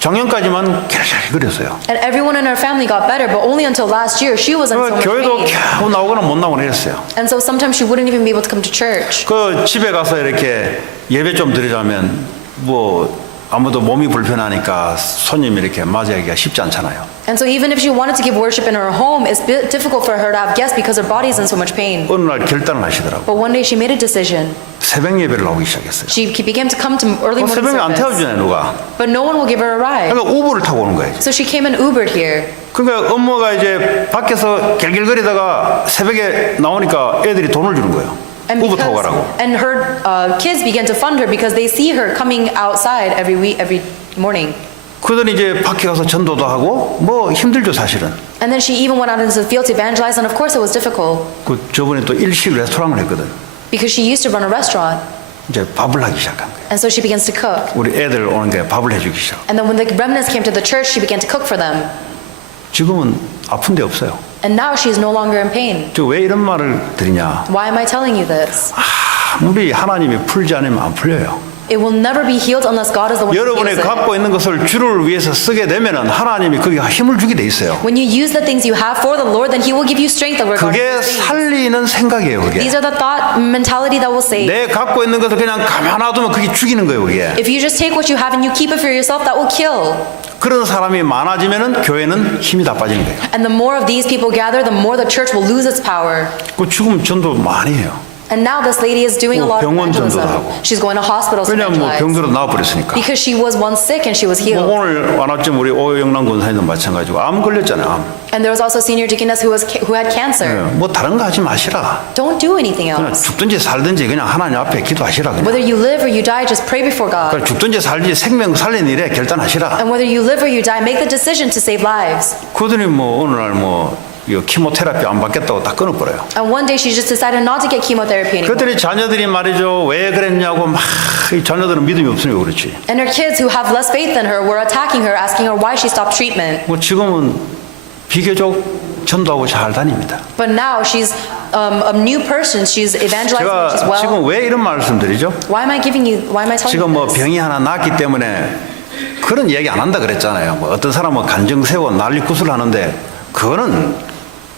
작년까지만 결결거렸어요. And everyone in her family got better, but only until last year she was in so much 교회도 pain. 겨우 나오거나 못 나오거나 했어요. And so sometimes she wouldn't even be able to come to church. 그 집에 가서 이렇게 예배 좀 드리자면 뭐 아무도 몸이 불편하니까 손님이 이렇게 맞이하기가 쉽지 않잖아요. And so even if she wanted to give worship in her home, it's difficult for her to have guests because her body is in so much pain. 어느 날 결단을 하시더라고. But one day she made a decision. 새벽 예배를 나오기 시작했어요. She began to come to early morning 새벽에 안 service. 태워주네 누가. But no one will give her a ride. 그러니까 우버를 타고 오는 거예요. So she came and Ubered here. 그러니까 엄마가 이제 밖에서 결결거리다가 새벽에 나오니까 애들이 돈을 주는 거예요. 우버 타고 가라고. And her kids began to fund her because they see her coming outside every morning. 그러더니 이제 밖에 가서 전도도 하고 뭐 힘들죠 사실은. And then she even went out into the field to evangelize, and of course it was difficult 그 저번에 또 일식 레스토랑을 했거든. because she used to run a restaurant. 이제 밥을 하기 시작한 거예요. And so she begins to cook. 우리 애들 오는 게 밥을 해주기 시작. And then when the remnants came to the church, she began to cook for them. 지금은 아픈 데 없어요. And now she is no longer in pain. 저 왜 이런 말을 드리냐? Why am I telling you this? 아무리 하나님이 풀지 않으면 안 풀려요. It will never be healed unless God is the one who 여러분이 heals it. 갖고 있는 것을 주를 위해서 쓰게 되면은 하나님이 거기에 힘을 주게 돼 있어요. When you use the things you have for the Lord, then He will give you strength over God. 그게 살리는 생각이에요. 그게. These are the thought mentality that will save. 내 갖고 있는 것을 그냥 가만 놔두면 그게 죽이는 거예요. 그게. If you just take what you have and you keep it for yourself, that will kill. 그런 사람이 많아지면은 교회는 힘이 다 빠지는 거예요. And the more of these people gather, the more the church will lose its power. 그 지금 전도 많이 해요. And now this lady is doing a lot of 병원 evangelism. 전도도 하고. She's going to hospitals to 왜냐하면 뭐 evangelize. 병들어 나와버렸으니까. Because she was once sick and she was 뭐 healed. 오늘 완화점 우리 오영란 권사님도 마찬가지고 암 걸렸잖아요. 암. And there was also a senior deaconess who had cancer. 뭐 다른 거 하지 마시라. Don't do anything 그냥 else. 죽든지 살든지 그냥 하나님 앞에 기도하시라. 그냥. Whether you live or you die, just pray before God. 그러니까 죽든지 살든지 생명 살리는 일에 결단하시라. And whether you live or you die, make the decision to save lives. 그들이 뭐 어느 날 뭐 이거 키모테라피 안 받겠다고 다 끊어버려요. And one day she just decided not to get chemotherapy anymore. 그들이 자녀들이 말이죠. 왜 그랬냐고 막 이 자녀들은 믿음이 없으니까 그렇지. And her kids who have less faith than her were attacking her, asking her why she stopped treatment. 뭐 지금은 비교적 전도하고 잘 다닙니다. But now she's a new person. She's evangelizing. She's 제가 well. 지금 왜 이런 말씀드리죠? Why am I telling 지금 you 뭐 this? 병이 하나 났기 때문에 그런 얘기 안 한다 그랬잖아요. 뭐 어떤 사람은 간증 세워 난리 구슬 하는데 그거는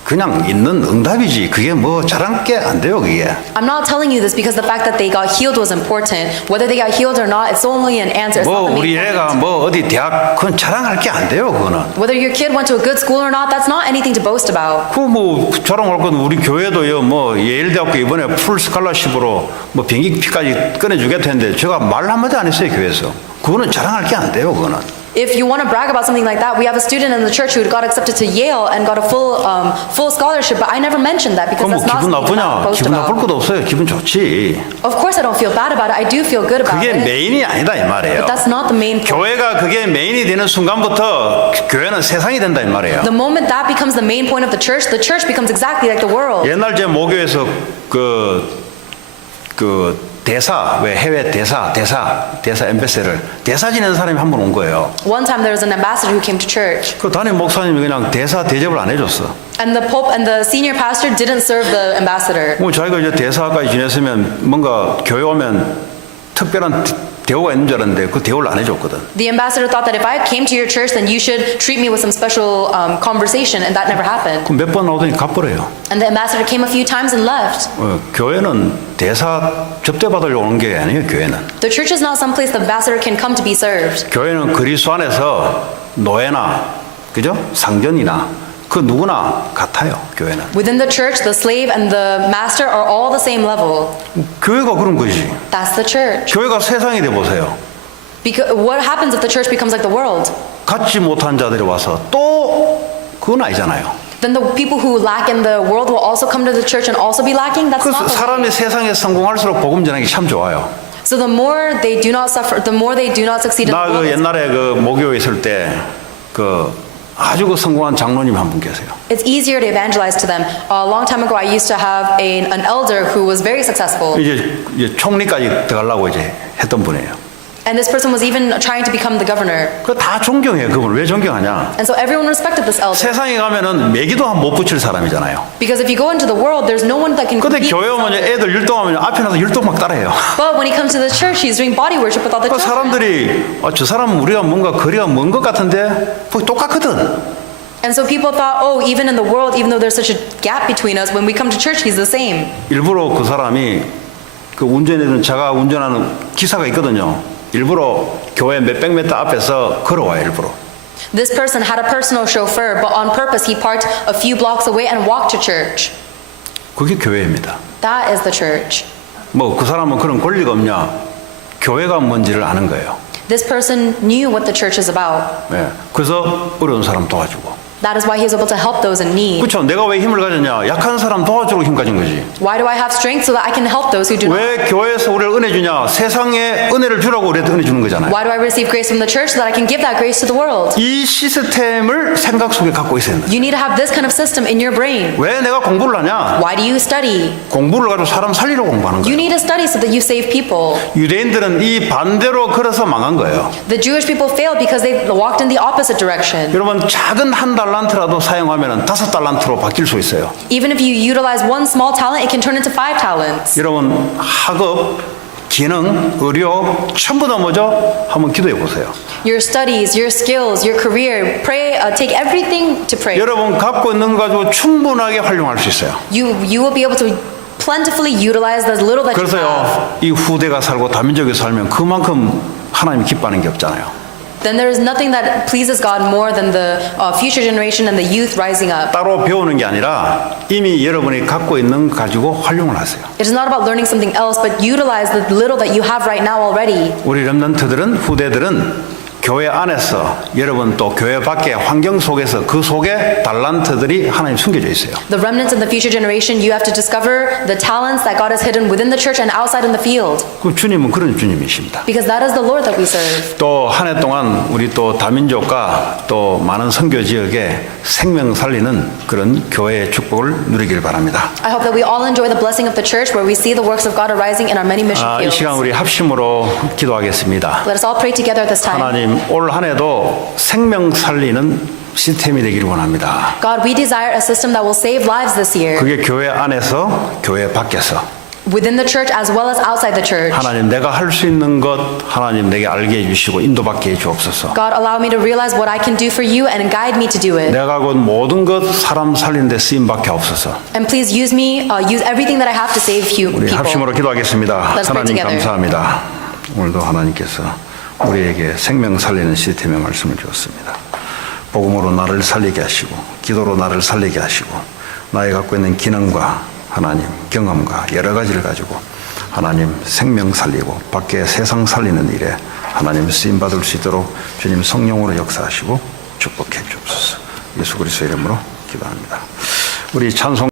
그냥 있는 응답이지. 그게 뭐 자랑 게 안 돼요, 그게. I'm not telling you this because the fact that they got healed was important. Whether they got healed or not, it's only an answer. It's 뭐 not the 우리 main 애가 point. 뭐 어디 대학 그건 자랑할 게 안 돼요, 그거는. Whether your kid went to a good school or not, that's not anything to boast about. 그 뭐 자랑할 건 우리 교회도요. 뭐 예일대학교 이번에 풀 스칼라십으로 뭐 비행기표까지 꺼내주겠다는데 제가 말 한마디 안 했어요, 교회에서. 그거는 자랑할 게 안 돼요, 그거는. If you want to brag about something like that, we have a student in the church who got accepted to Yale and got a full scholarship, but I never mentioned that because 그럼 뭐 that's not 기분 something to 나쁘냐? boast 기분 나쁠 about. 것도 없어요. 기분 좋지. Of course I don't feel bad about it. I do feel good about 그게 it. 메인이 아니다 이 말이에요. But that's not the main point. 교회가 그게 메인이 되는 순간부터 교회는 세상이 된다 이 말이에요. The moment that becomes the main point of the church becomes exactly like the world. 옛날 제 모교에서 그 대사 왜 해외 대사 엠베서를 대사 지내는 사람이 한 번 온 거예요. One time there was an ambassador who came to church, 그 담임 목사님이 그냥 대사 대접을 안 해줬어. and the pope and the senior pastor didn't serve the ambassador. 뭐 자기가 이제 대사까지 지냈으면 뭔가 교회 오면 특별한 대우가 있는 줄 알았는데 그 대우를 안 해줬거든. The ambassador thought that if I came to your church, then you should treat me with some special conversation, and that never happened. 그럼 몇 번 나오더니 가버려요. And the ambassador came a few times and left. 교회는 대사 접대받으려고 오는 게 아니에요. 교회는. The church is not some place the ambassador can come to be served. 교회는 그리스도 안에서 노예나 그죠? 상전이나 그 누구나 같아요. 교회는. Within the church, the slave and the master are all the same level. 교회가 그런 거지. That's the church. 교회가 세상이 돼 보세요. Because what happens if the church becomes like the world? 갖지 못한 자들이 와서 또 그건 아니잖아요. Then the people who lack in the world will also come to the church and also be lacking? That's 그 not the way. 사람이 세상에 성공할수록 복음 전하기 참 좋아요. So the more they do not suffer, the more they do not succeed in the 나 그 world. 옛날에 그 모교에 있을 때 그 아주 그 성공한 장로님 한 분 계세요. It's easier to evangelize to them. A long time ago, I used to have an elder who was very successful. 이제 총리까지 들어가려고 이제 했던 분이에요. And this person was even trying to become the governor. 그 다 존경해요. 그분을 왜 존경하냐? And so everyone respected this elder. 세상에 가면은 매기도 한 못 붙일 사람이잖아요. Because if you go into the world, there's no one that can 근데 compete. 교회 오면 애들 율동하면 앞에 나서 율동 막 따라해요. But when he comes to the church, he's doing body worship with all the 그 children. 사람들이 저 사람은 우리가 뭔가 거리가 먼 것 같은데 거의 똑같거든. And so people thought, oh, even in the world, even though there's such a gap between us, when we come to church, he's the same. 일부러 그 사람이 그 운전해주는 제가 운전하는 기사가 있거든요. 일부러 교회 몇백 미터 앞에서 걸어와요. 일부러. This person had a personal chauffeur, but on purpose, he parked a few blocks away and walked to church. 그게 교회입니다. That is the church. 뭐 그 사람은 그런 권리가 없냐? 교회가 뭔지를 아는 거예요. This person knew what the church is about. 예. 그래서 어려운 사람 도와주고. That is why he was able to help those in need. 그렇죠. 내가 왜 힘을 가졌냐? 약한 사람 도와주고 힘 가진 거지. Why do I have strength? So that I can help those who do not. 왜 교회에서 우리를 은혜 주냐? 세상에 은혜를 주라고 우리한테 은혜 주는 거잖아요. Why do I receive grace from the church? So that I can give that grace to the world. 이 시스템을 생각 속에 갖고 있어야 된다. You need to have this kind of system in your brain. 왜 내가 공부를 하냐? Why do you study? 공부를 가지고 사람 살리려고 공부하는 You 거예요. need to study so that you save people. 유대인들은 이 반대로 걸어서 망한 거예요. The Jewish people failed because they walked in the opposite direction. 여러분 작은 한 달란트라도 사용하면 5달란트로 바뀔 수 있어요. Even if you utilize one small talent, it can turn into 5 talents. 여러분 학업, 기능, 의료 전부 다 뭐죠? 한번 기도해 보세요. Your studies, your skills, your career, pray, take everything to pray. 여러분 갖고 있는 거 가지고 충분하게 활용할 수 있어요. You will be able to plentifully utilize the little that you have. 그래서요 이 후대가 살고 다민족이 살면 그만큼 하나님이 기뻐하는 게 없잖아요. Then there is nothing that pleases God more than the future generation and the youth rising up. 따로 배우는 게 아니라 이미 여러분이 갖고 있는 거 가지고 활용을 하세요. It is not about learning something else, but utilize the little that you have right now already. 우리 렘넌트들은 후대들은 교회 안에서 여러분 또 교회 밖의 환경 속에서 그 속에 달란트들이 하나님 숨겨져 있어요. The remnants in the future generation, you have to discover the talents that God has hidden within the church and outside in the field. 그 주님은 그런 주님이십니다. Because that is the Lord that we serve. 또 한 해 동안 우리 또 다민족과 또 많은 선교 지역에 생명 살리는 그런 교회의 축복을 누리길 바랍니다. I hope that we all enjoy the blessing of the church where we see the works of God arising in our many mission 이 fields. 시간 우리 합심으로 기도하겠습니다. Let us all pray together at this time. 하나님 올 한 해도 생명 살리는 시스템이 되기를 원합니다. God, we desire a system that will save lives this year. 그게 교회 안에서 교회 밖에서 Within the church as well as outside the church. 하나님 내가 할 수 있는 것 하나님 내게 알게 해주시고 인도받게 해주옵소서. God, allow me to realize what I can do for you and guide me to do it. 내가 곧 모든 것 사람 살리는 데 쓰임받게 하옵소서. And please use me, use everything that I have to save 우리 people. 합심으로 기도하겠습니다. Let's pray 하나님 together. 감사합니다. 오늘도 하나님께서 우리에게 생명 살리는 시스템의 말씀을 주었습니다. 복음으로 나를 살리게 하시고 기도로 나를 살리게 하시고 나의 갖고 있는 기능과 하나님 경험과 여러 가지를 가지고 하나님 생명 살리고 밖에 세상 살리는 일에 하나님 쓰임받을 수 있도록 주님 성령으로 역사하시고 축복해 주옵소서. 예수 그리스도의 이름으로 기도합니다. 우리 찬송